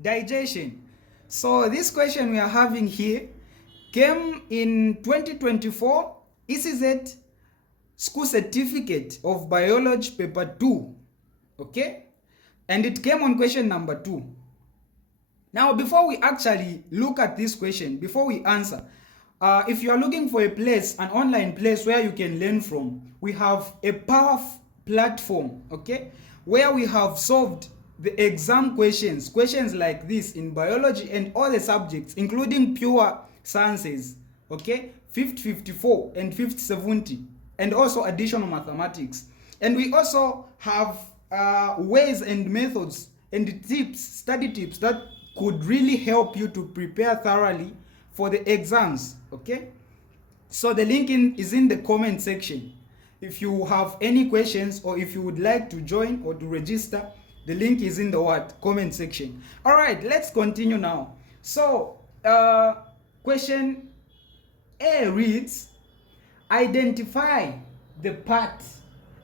Digestion. So this question we are having here came in 2024 ECZ School Certificate of Biology Paper 2. Okay? And it came on question number 2. Now, before we actually look at this question, before we answer, if you are looking for a place, an online place where you can learn from, we have a powerful platform, okay, where we have solved the exam questions like this in biology and all the subjects, including pure sciences, okay, 5054 and 5070, and also additional mathematics. And we also have ways and methods and tips, study tips that could really help you to prepare thoroughly for the exams, okay? So the link is in the comment section. If you have any questions or if you would like to join or to register, the link is in the comment section. All right, let's continue now. So question A reads, identify the part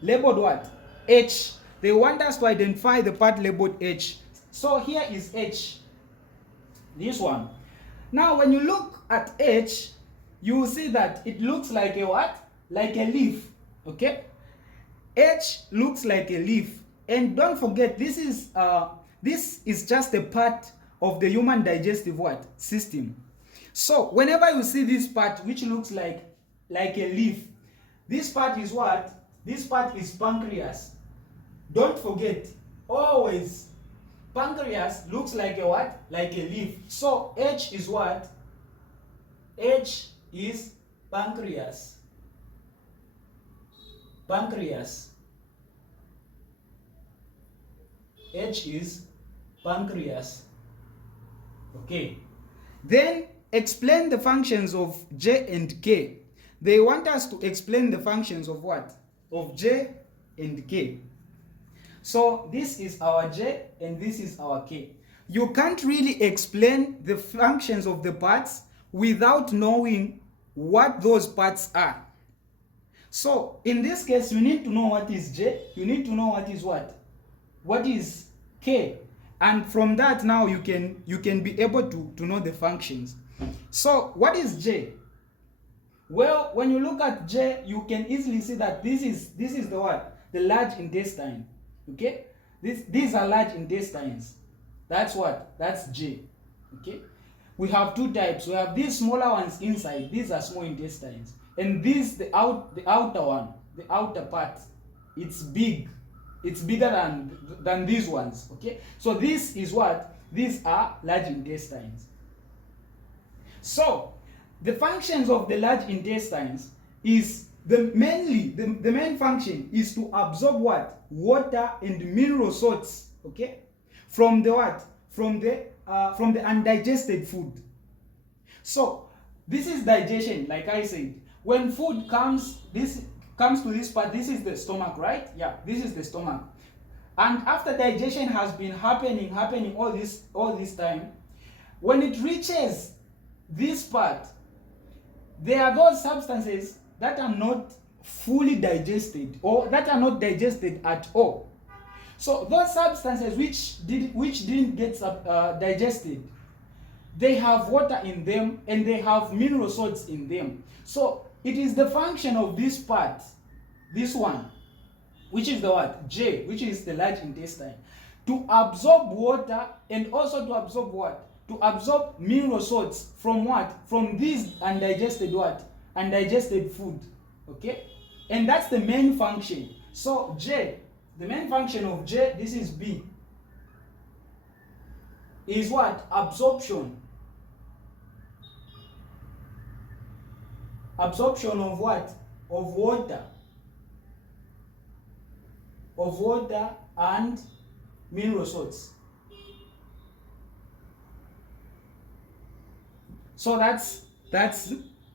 labeled what? H. They want us to identify the part labeled H. So here is H, this one. Now when you look at H, you will see that it looks like a what? Like a leaf, okay? H looks like a leaf. And don't forget, this is just a part of the human digestive what? System. So whenever you see this part which looks like a leaf, this part is what? This part is pancreas. Don't forget, always pancreas looks like a what? Like a leaf. So H is what? H is pancreas. Pancreas. H is pancreas. Okay. Then explain the functions of J and K. They want us to explain the functions of what? Of J and K. So this is our J and this is our K. You can't really explain the functions of the parts without knowing what those parts are. So in this case, you need to know what is J, you need to know what is what? What is K? And from that now you can be able to know the functions. So what is J? Well, when you look at J, you can easily see that this is the what? The large intestine. Okay, these are large intestines. That's what? That's J. Okay, we have two types. We have these smaller ones inside. These are small intestines, and this the outer one, the outer part. It's big. It's bigger than these ones. Okay, so this is what? These are large intestines. So the functions of the large intestines is the main function is to absorb what? Water and mineral salts, okay, from the what? From the undigested food. So this is digestion, like I said. When food comes to this part, this is the stomach, right? Yeah, this is the stomach. And after digestion has been happening all this time, when it reaches this part, there are those substances that are not fully digested or that are not digested at all. So those substances which didn't get digested, they have water in them and they have mineral salts in them. So it is the function of this part, this one, which is the what? J, which is the large intestine, to absorb water and also to absorb what? To absorb mineral salts from what? From these undigested what? Undigested food. Okay? And that's the main function. So J, the main function of J, this is B, is what? Absorption. Absorption of what? Of water. Of water and mineral salts. So that's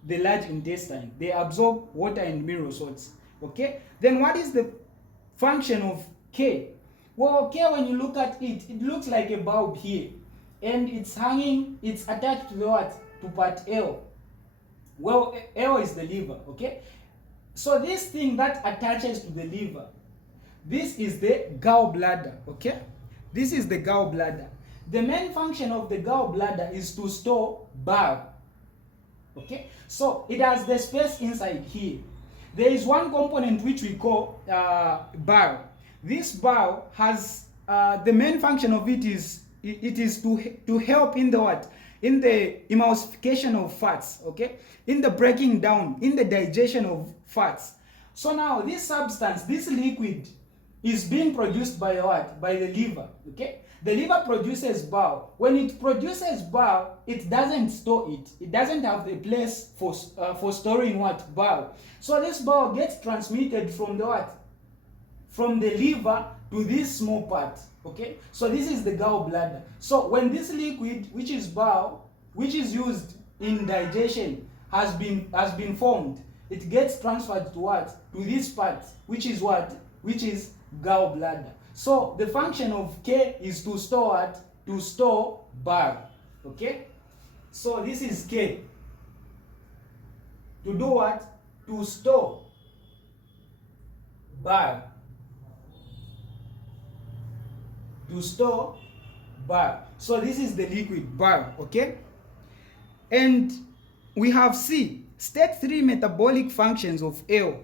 the large intestine. They absorb water and mineral salts. Okay? Then what is the function of K? Well, K, when you look at it, it looks like a bulb here. And it's hanging, it's attached to the what? To part L. Well, L is the liver, okay? So this thing that attaches to the liver, this is the gallbladder, okay? This is the gallbladder. The main function of the gallbladder is to store bile. Okay, so it has the space inside here. There is one component which we call bile. This bile has the main function of it is to help in the what? In the emulsification of fats, okay? In the breaking down, in the digestion of fats. So now this substance, this liquid is being produced by what? By the liver, okay? The liver produces bile. When it produces bile, it doesn't store it. It doesn't have a place for storing what? Bile. So this bile gets transmitted from the what? From the liver to this small part, okay? So this is the gallbladder. So when this liquid, which is bile, which is used in digestion, has been formed, it gets transferred to what? To this part, which is what? Which is gallbladder. So the function of K is to store what? To store bile. Okay? So this is K. To do what? To store bile. To store bile. So this is the liquid bile. Okay? And we have C. State 3 metabolic functions of ale.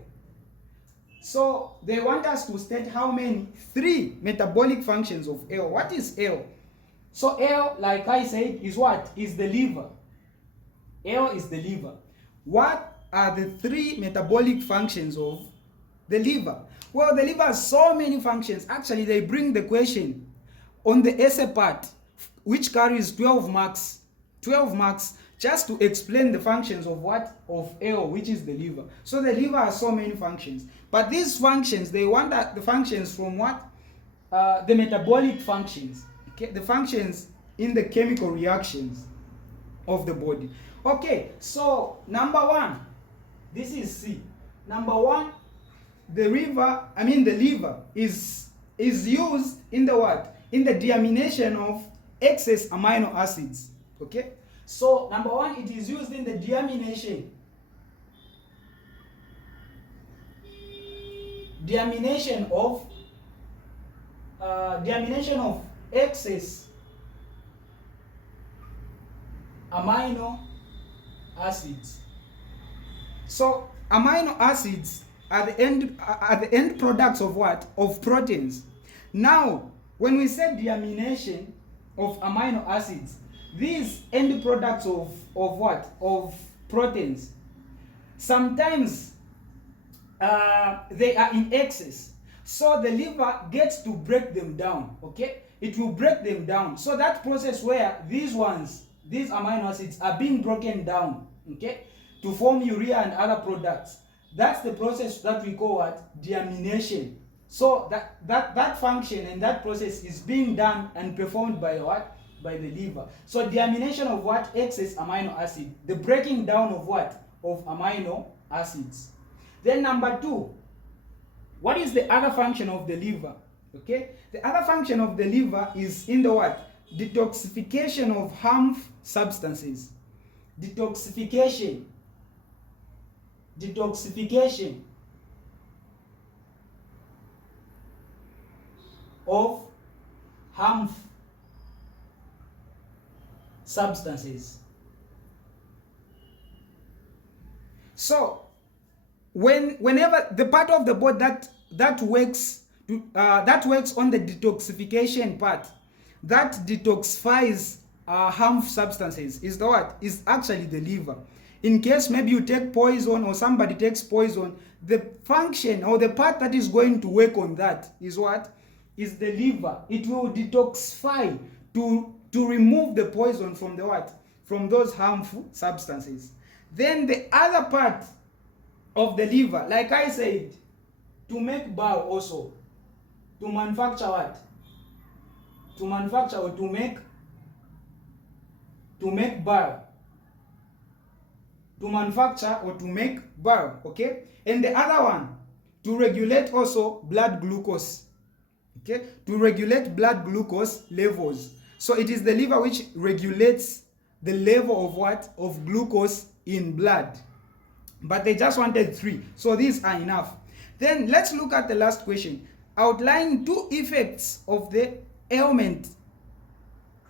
So they want us to state how many? 3 metabolic functions of ale. What is ale? So ale, like I said, is what? Is the liver. Ale is the liver. What are the 3 metabolic functions of the liver? Well, the liver has so many functions. Actually, they bring the question on the essay part, which carries 12 marks. 12 marks just to explain the functions of what? Of ale, which is the liver. So the liver has so many functions. But these functions, they want the functions from what? The metabolic functions. Okay, the functions in the chemical reactions of the body. Okay, so number 1, this is C. Number 1, the liver is used in the what? In the deamination of excess amino acids. Okay, so number 1, it is used in the deamination of excess amino acids. So amino acids are the end products of what? Of proteins. Now, when we say deamination of amino acids, these end products of what? Of proteins. Sometimes they are in excess. So the liver gets to break them down, okay? It will break them down. So that process where these amino acids are being broken down, okay, to form urea and other products, that's the process that we call what? Deamination. So that function and that process is being done and performed by what? By the liver. So deamination of what? Excess amino acid. The breaking down of what? Of amino acids. Then number 2, what is the other function of the liver? Okay, the other function of the liver is in the what? Detoxification of harmful substances. Detoxification of harmful substances. So whenever the part of the body that works on the detoxification part, that detoxifies harmful substances, is the what? Is actually the liver. In case maybe you take poison or somebody takes poison, the function or the part that is going to work on that is what? Is the liver. It will detoxify to remove the poison from the what? From those harmful substances. Then the other part of the liver, like I said, to make bile also, to manufacture what? To manufacture or to make bile. To manufacture or to make bile, okay? And the other one, to regulate also blood glucose, okay? To regulate blood glucose levels. So it is the liver which regulates the level of what? Of glucose in blood. But they just wanted 3, so these are enough. Then let's look at the last question. Outline 2 effects of the ailment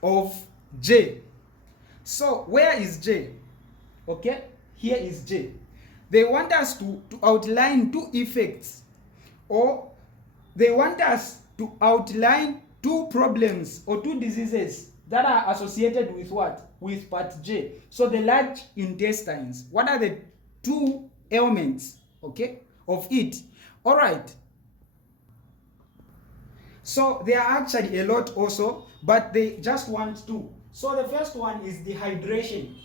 of J. So where is J? Okay, here is J. They want us to outline two effects, or they want us to outline two problems or two diseases that are associated with what? With part J. So the large intestines. What are the two ailments, okay, of it? All right. So there are actually a lot also, but they just want two. So the first one is dehydration.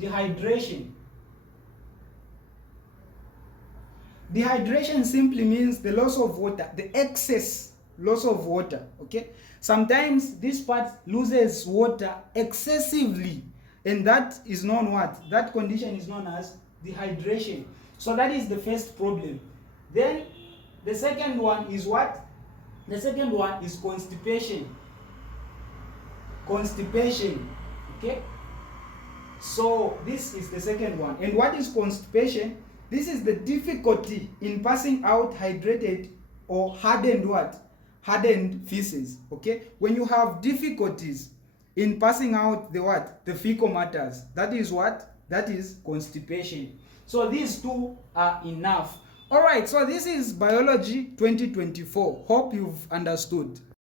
Dehydration. Dehydration simply means the loss of water, the excess loss of water, okay? Sometimes this part loses water excessively, and that is known what? That condition is known as dehydration. So that is the first problem. Then the second one is what? The second one is constipation. Constipation, okay? So this is the second one. And what is constipation? This is the difficulty in passing out hydrated or hardened what? Hardened feces, okay? When you have difficulties in passing out the what? The fecal matters. That is what? That is constipation. So these two are enough. All right, so this is Biology 2024. Hope you've understood.